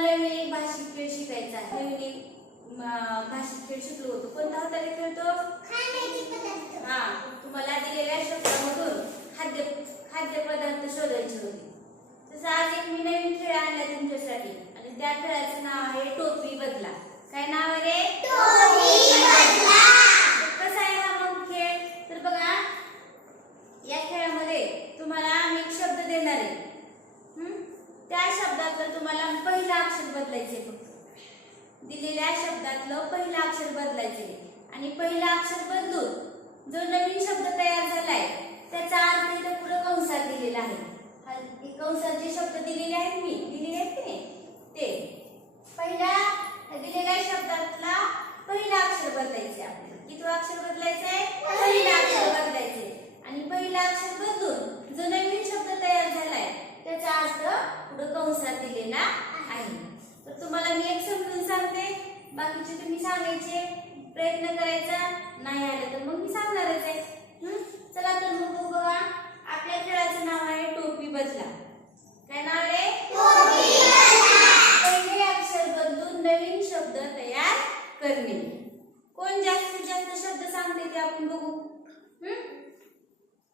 नवीन भाषिक खेळ शिकायचा नवीन भाषिक खेळ शिकलो होतो. कोणता होता रे खेळतो हा तुम्हाला दिलेल्या शब्दामधून खाद्य खाद्यपदार्थ शोधायचे होते. तसं आज एक मी नवीन खेळ आणला तुमच्यासाठी. आणि त्या खेळाचं नाव आहे टोपी बदला. काय नाव आहे रे? टोपी बदला.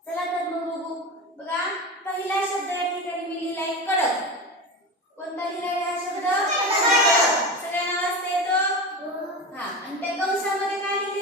चला तर मग बघू. बघा पहिला शब्द या ठिकाणी मी लिहिलाय कडक. कोणता लिहिलाय हा शब्द? सगळ्यांना वाचता येतो? हो. हा. आणि त्या कंसामध्ये काय लिहिलं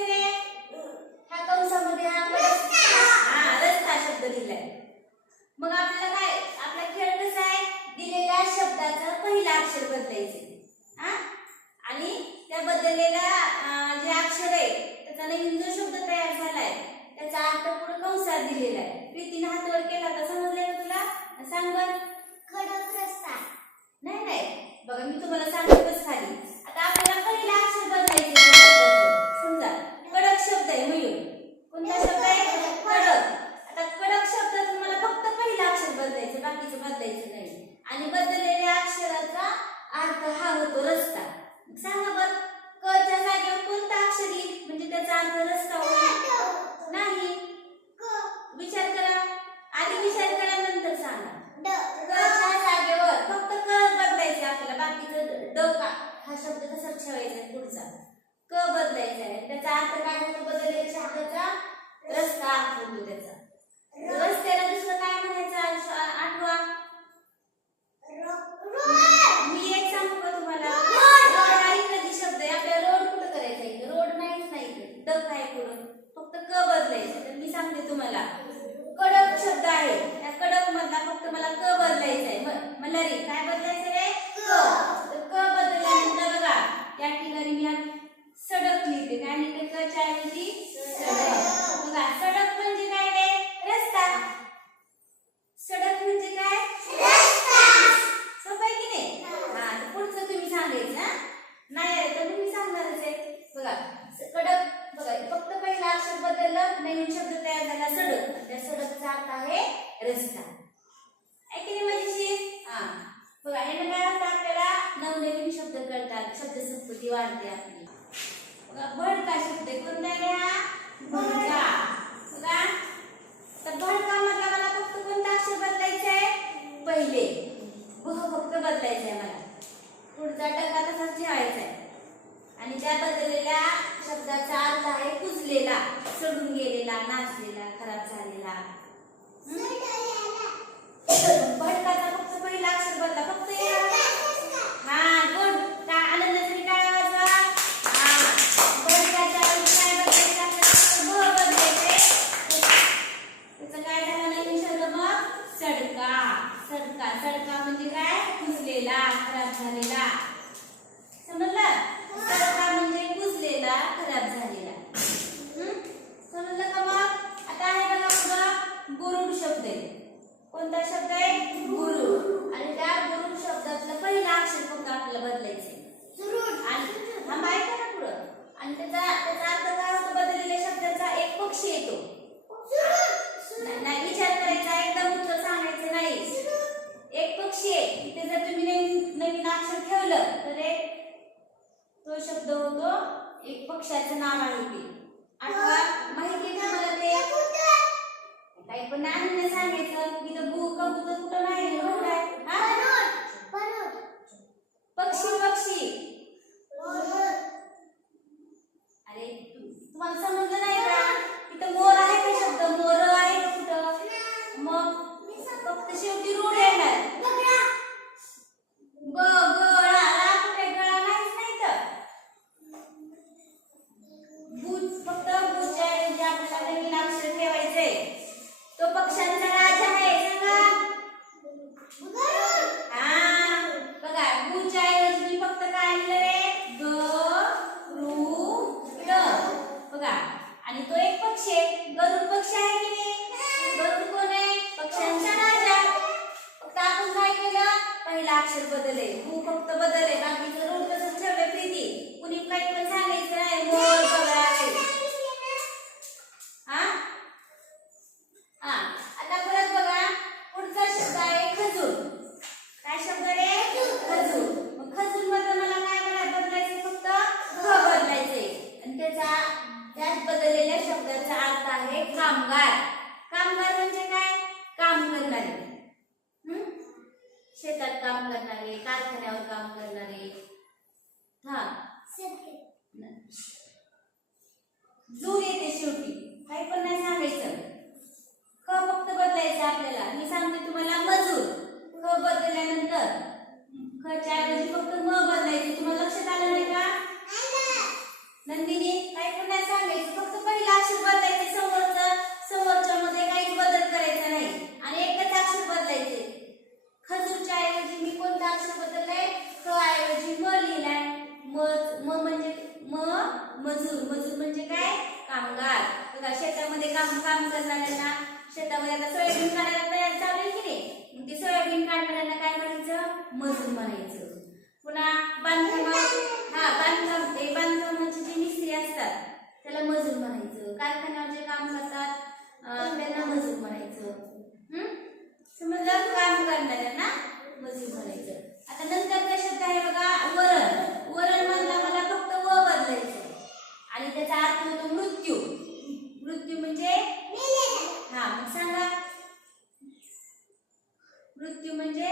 स्वच्छ पुढचा. क बदलायचा आहे. त्याचा अर्थ काय म्हणतो बदलण्याच्या हाताचा रस्ता म्हणतो त्याचा रस्त्याला दुसरं काय म्हणायचं? आठवा. मी एक सांगतो तुम्हाला. रोड कुठं करायचा रोड नाहीच नाही डग आहे कुठं फक्त क बदलायचं तर मी सांगते तुम्हाला. कडक शब्द आहे. त्या कडक मधला फक्त मला क बदलायचा आहे. मला रे काय बदलायचं रे क. तर क बदलल्यानंतर त्या ठिकाणी सडक लिहिते. काय लिहिते? क ऐवजी सडक. बघा सडक म्हणजे काय रे? रस्ता. सडक म्हणजे काय? सोपं आहे की नाही? हा पुढचं तुम्ही सांगायचं ना वाढते आपली. बघा भडका शिकते कोणत्या वेळा भडका बघा. तर भडका म्हटलं मला फक्त कोणता अक्षर बदलायचे पहिले. भ फक्त बदलायचं आहे मला. पुढचा टका तसाच ठेवायचा आहे. आणि त्या बदललेल्या शब्दाचा अर्थ आहे कुजलेला सडून गेलेला नाचलेला खराब झालेला. भडकाचा फक्त पहिला अक्षर बदला. फक्त काम करणारे कारखान्यावर काम करणारे. हा काम करणाऱ्यांना ना? वजीर म्हणायचं आता नंतरचा शब्द आहे बघा वरण. वरण म्हणला मला फक्त व बदलायचं. आणि त्याचा अर्थ होतो मृत्यू. मृत्यू म्हणजे? हा सांगा. मृत्यू म्हणजे?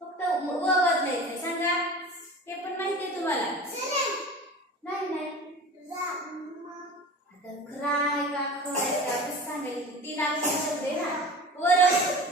फक्त व बदलायचं. सांगा. हे पण माहिती तुम्हाला. नाही नाही. आता खरा आहे का खरं आहे का सांगेल. तीन शब्द आहे ना. वरण.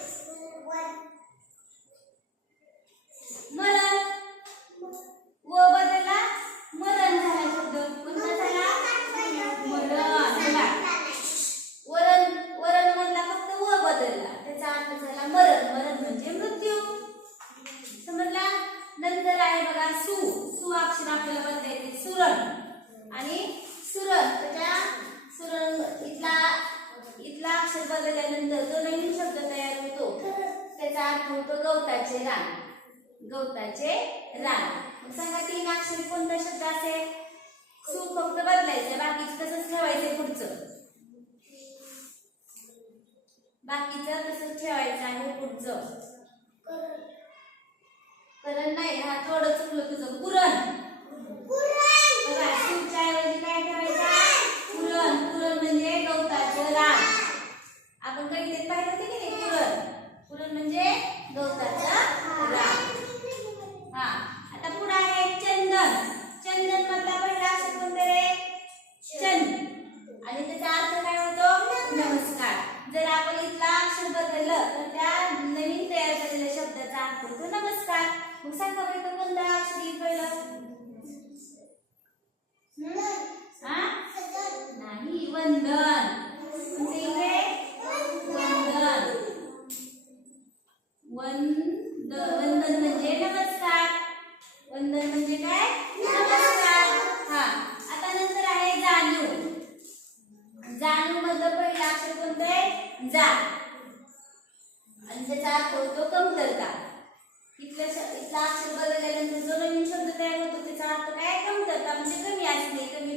तसंच ठेवायचंय पुढचं. बाकीचं तसंच ठेवायचं आहे पुढचं. करण नाही हा थोडं चुकलं तुझं. पुरण. म्हणजे गवताचे रान. आपण कधी पाहिलं की नाही? पुरण. पुरण म्हणजे गवतात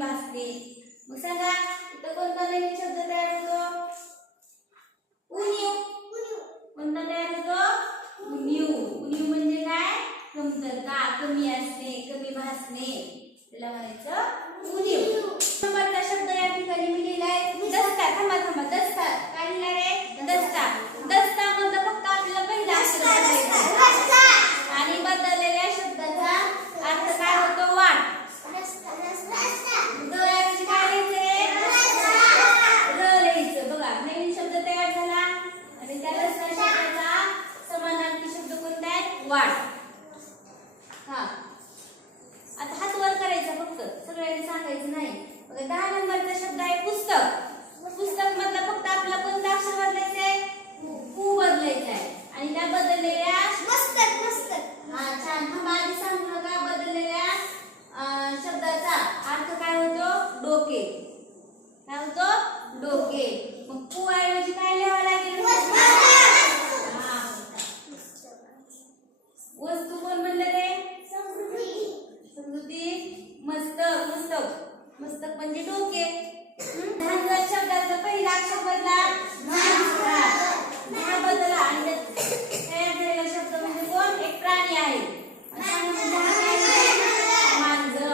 असते मग सांगा इथं कोणता नवीन शब्द तयार होतो? उणीव. कोणता तयार होतो? उणीव. उणीव म्हणजे काय? कमतरता कमी असणे कमी भासणे. त्याला म्हणायचं उणीव. नंबरचा शब्द या ठिकाणी मी आहे. दस्ता. थांबा थांबा. दस्ता. काय लिहिणार आहे? दस्ता. दस्ता मधलं फक्त आपल्याला पहिला अक्षर मस्तक मस्तक म्हणजे डोके. शब्दाचा पहिला अक्षर बदला. बदला आणि तयार झालेला शब्द म्हणजे कोण? एक प्राणी आहे. म्हणजे हा आहे? मांजर.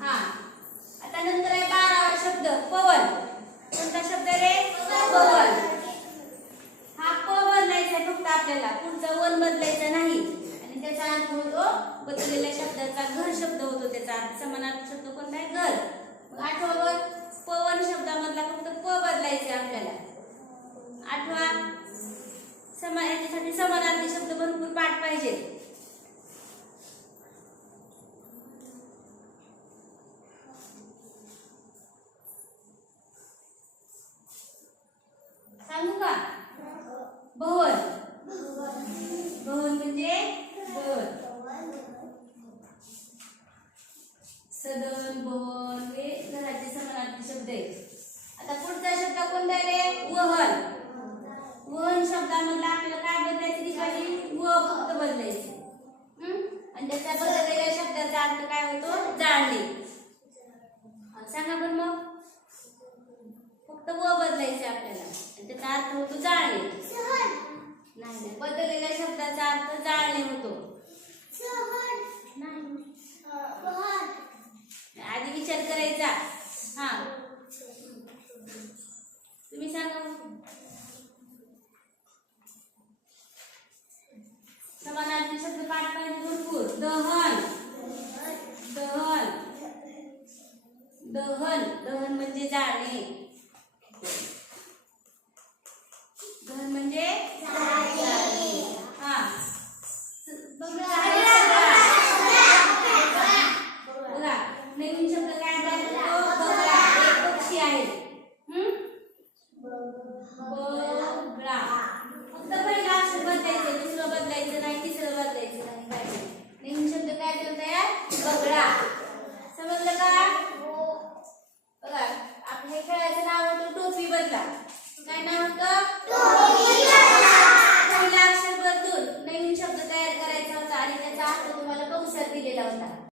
हा. आता नंतर आहे बारावा शब्द. पवन. कोणता शब्द रे? पवन. हा प बदलायचा आहे फक्त आपल्याला पुढचा वन बदलायचा नाही आणि त्याचा अर्थ होतो बदललेल्या शब्दाचा घर शब्द होतो त्याचा. समानार्थ समानार्थी शब्द कोणता आहे घर. आठवा पवन शब्दामधला फक्त प बदलायचे आपल्याला. आठवा समा याच्यासाठी समानार्थी शब्द भरपूर पाठ पाहिजेत सांगू का भवन भवन म्हणजे घर सदन भवन हे घराचे समानार्थी शब्द आहेत आता पुढचा शब्द कोणता आहे रे वहन वहन शब्दामधला आपल्याला काय बदलायचं दिवाळी व फक्त बदलायचे हं? आणि त्याच्या बदललेल्या शब्दाचा अर्थ काय होतो? जाणणे सांगा बरं मग. फक्त व बदलायचे आपल्याला. आणि त्याचा अर्थ होतो जाळणे. नाही बदललेल्या शब्दाचा अर्थ जाळणे होतो. आधी विचार करायचा. हा. तुम्ही सांगा समानार्थी शब्द पाठ पाहिजे भरपूर. दहन. दहन. दहन. दहन म्हणजे जाळणे बगडा समजलं का? हो. बघा आपल्या खेळाचं नाव होतं टोपी बदला. काय नाव होतं?